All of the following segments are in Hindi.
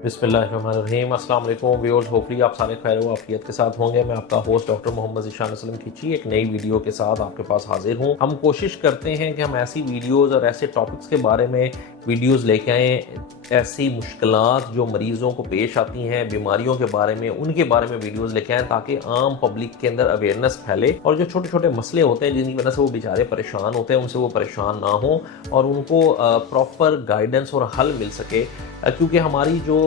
बिस्मिल्लाहिर्रहमानिर्रहीम। अस्सलाम वालेकुम व्यूअर्स, होपफुली आप सारे खैर व आफियत के साथ होंगे। मैं आपका होस्ट डॉक्टर मोहम्मद ज़ीशान असलम खिची एक नई वीडियो के साथ आपके पास हाजिर हूँ। हम कोशिश करते हैं कि हम ऐसी वीडियोज़ और ऐसे टॉपिक्स के बारे में वीडियोज़ लेके आएँ, ऐसी मुश्किलात जो मरीज़ों को पेश आती हैं, बीमारियों के बारे में, उनके बारे में वीडियोज़ लेके आएँ ताकि आम पब्लिक के अंदर अवेयरनेस फैले और जो छोटे छोटे मसले होते हैं जिनकी वजह से वो बेचारे परेशान होते हैं, उनसे वो परेशान ना हों और उनको प्रॉपर गाइडेंस और हल मिल सके। क्योंकि हमारी जो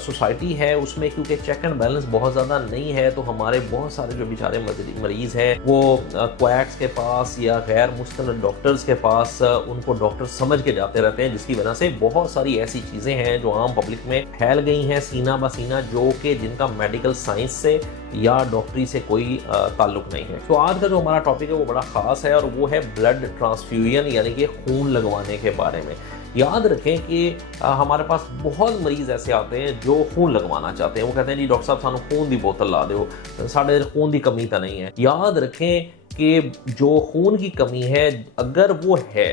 सोसाइटी है उसमें क्योंकि चेक एंड बैलेंस बहुत ज़्यादा नहीं है, तो हमारे बहुत सारे जो बेचारे मरीज़ हैं वो क्वैक्स के पास या गैर मुस्तनद डॉक्टर्स के पास उनको डॉक्टर समझ के जाते रहते हैं, जिसकी वजह से बहुत सारी ऐसी चीज़ें हैं जो आम पब्लिक में फैल गई हैं सीना ब सीना, जो कि जिनका मेडिकल साइंस से या डॉक्टरी से कोई ताल्लुक नहीं है। तो आज का जो हमारा टॉपिक है वो बड़ा ख़ास है और वो है ब्लड ट्रांसफ्यूजन, यानी कि खून लगवाने के बारे में। याद रखें कि हमारे पास बहुत मरीज़ ऐसे आते हैं जो खून लगवाना चाहते हैं। वो कहते हैं जी डॉक्टर साहब सानू खून की बोतल ला दो, साढ़े खून की कमी तो नहीं है। याद रखें कि जो खून की कमी है अगर वो है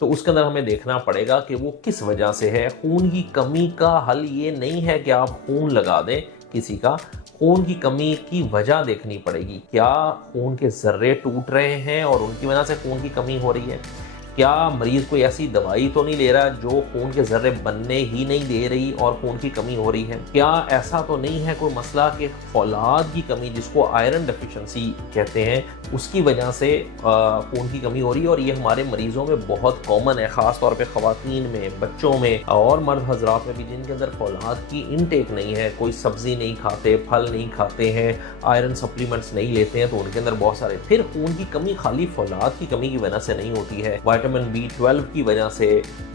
तो उसके अंदर हमें देखना पड़ेगा कि वो किस वजह से है। खून की कमी का हल ये नहीं है कि आप खून लगा दें किसी का, खून की कमी की वजह देखनी पड़ेगी। क्या खून के जर्रे टूट रहे हैं और उनकी वजह से खून की कमी हो रही है? क्या मरीज़ कोई ऐसी दवाई तो नहीं ले रहा जो खून के जर्रे बनने ही नहीं दे रही और खून की कमी हो रही है? क्या ऐसा तो नहीं है कोई मसला कि फौलाद की कमी, जिसको आयरन डेफिशिएंसी कहते हैं, उसकी वजह से खून की कमी हो रही है? और ये हमारे मरीज़ों में बहुत कॉमन है, ख़ास तौर पे ख़वातीन में, बच्चों में और मर्द हजरात में भी, जिनके अंदर फौलाद की इनटेक नहीं है, कोई सब्ज़ी नहीं खाते, फल नहीं खाते हैं, आयरन सप्लीमेंट्स नहीं लेते हैं, तो उनके अंदर बहुत सारे। फिर खून की कमी खाली फौलाद की कमी की वजह से नहीं होती है, विटामिन B12 की वजह से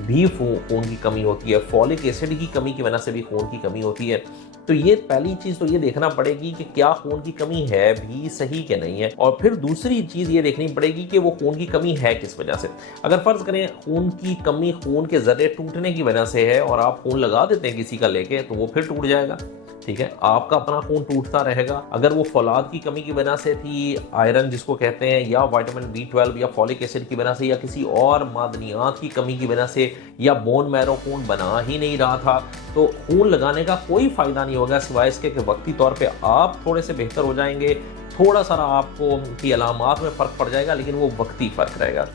भी खून की कमी होती है, फॉलिक एसिड की कमी की वजह से भी खून की कमी होती है। तो ये पहली चीज़ तो ये देखना पड़ेगी कि क्या खून की कमी है भी सही कि नहीं है। और फिर दूसरी चीज़ ये देखनी पड़ेगी कि वो खून की कमी है किस वजह से। अगर फ़र्ज़ करें खून की कमी खून के ज़र्रे टूटने की वजह से है और आप खून लगा देते हैं किसी का लेके, तो वो फिर टूट जाएगा, ठीक है, आपका अपना खून टूटता रहेगा। अगर वो फौलाद की कमी की वजह से थी, आयरन जिसको कहते हैं, या विटामिन B12 या फॉलिक एसिड की वजह से, या किसी और मादनियात की कमी की वजह से, या बोन मैरो खून बना ही नहीं रहा था, तो खून लगाने का कोई फ़ायदा नहीं होगा सिवाय इसके कि वक्ती तौर पे आप थोड़े से बेहतर हो जाएंगे, थोड़ा सारा आपको की अलामात में फ़र्क पड़ जाएगा, लेकिन वो वक्ती फ़र्क रहेगा।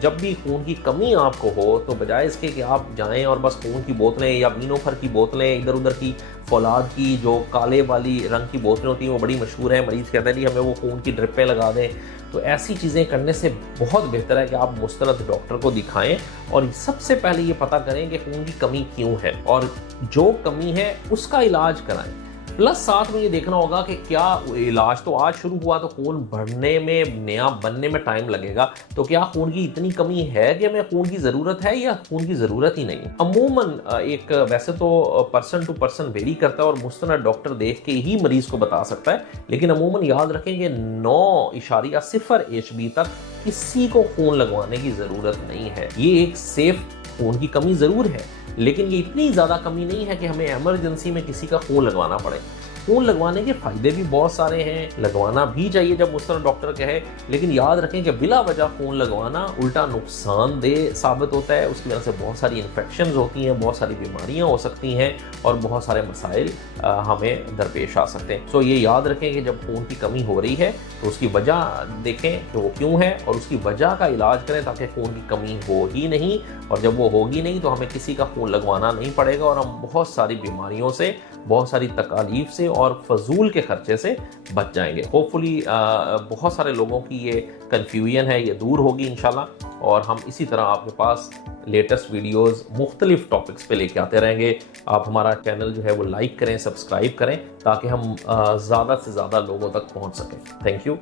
जब भी खून की कमी आपको हो तो बजाय इसके कि आप जाएं और बस खून की बोतलें या वीनोफर की बोतलें, इधर उधर की फौलाद की जो काले वाली रंग की बोतलें होती हैं वो बड़ी मशहूर हैं, मरीज़ कहते हैं जी हमें वो खून की ड्रिपें लगा दें, तो ऐसी चीज़ें करने से बहुत बेहतर है कि आप मुस्तनद डॉक्टर को दिखाएं और सबसे पहले ये पता करें कि खून की कमी क्यों है और जो कमी है उसका इलाज कराएं। प्लस साथ में ये देखना होगा कि क्या इलाज तो आज शुरू हुआ, तो खून बढ़ने में, नया बनने में टाइम लगेगा, तो क्या खून की इतनी कमी है कि हमें खून की ज़रूरत है या खून की ज़रूरत ही नहीं? अमूमन एक वैसे तो पर्सन टू पर्सन वेरी करता है और मुस्तनद डॉक्टर देख के ही मरीज़ को बता सकता है, लेकिन अमूमन याद रखें कि 9.0 HB तक किसी को खून लगवाने की ज़रूरत नहीं है। ये एक सेफ खून की कमी ज़रूर है, लेकिन ये इतनी ज़्यादा कमी नहीं है कि हमें इमरजेंसी में किसी का खून लगवाना पड़े। खून लगवाने के फ़ायदे भी बहुत सारे हैं, लगवाना भी चाहिए जब मुस्तनद डॉक्टर कहे, लेकिन याद रखें कि बिला वजह खून लगवाना उल्टा नुकसानदेह साबित होता है। उसकी वजह से बहुत सारी इन्फेक्शंस होती हैं, बहुत सारी बीमारियां हो सकती हैं और बहुत सारे मसाइल हमें दरपेश आ सकते हैं। ये याद रखें कि जब खून की कमी हो रही है तो उसकी वजह देखें कि वो क्यों है और उसकी वजह का इलाज करें ताकि खून की कमी हो ही नहीं, और जब वो होगी नहीं तो हमें किसी का खून लगवाना नहीं पड़ेगा और हम बहुत सारी बीमारियों से, बहुत सारी तकालीफ से और फजूल के खर्चे से बच जाएंगे। होपफुली बहुत सारे लोगों की ये कन्फ्यूजन है, ये दूर होगी इंशाल्लाह, और हम इसी तरह आपके पास लेटेस्ट वीडियोस मुख्तलिफ टॉपिक्स पे लेके आते रहेंगे। आप हमारा चैनल जो है वो लाइक करें, सब्सक्राइब करें ताकि हम ज़्यादा से ज़्यादा लोगों तक पहुंच सकें। Thank you.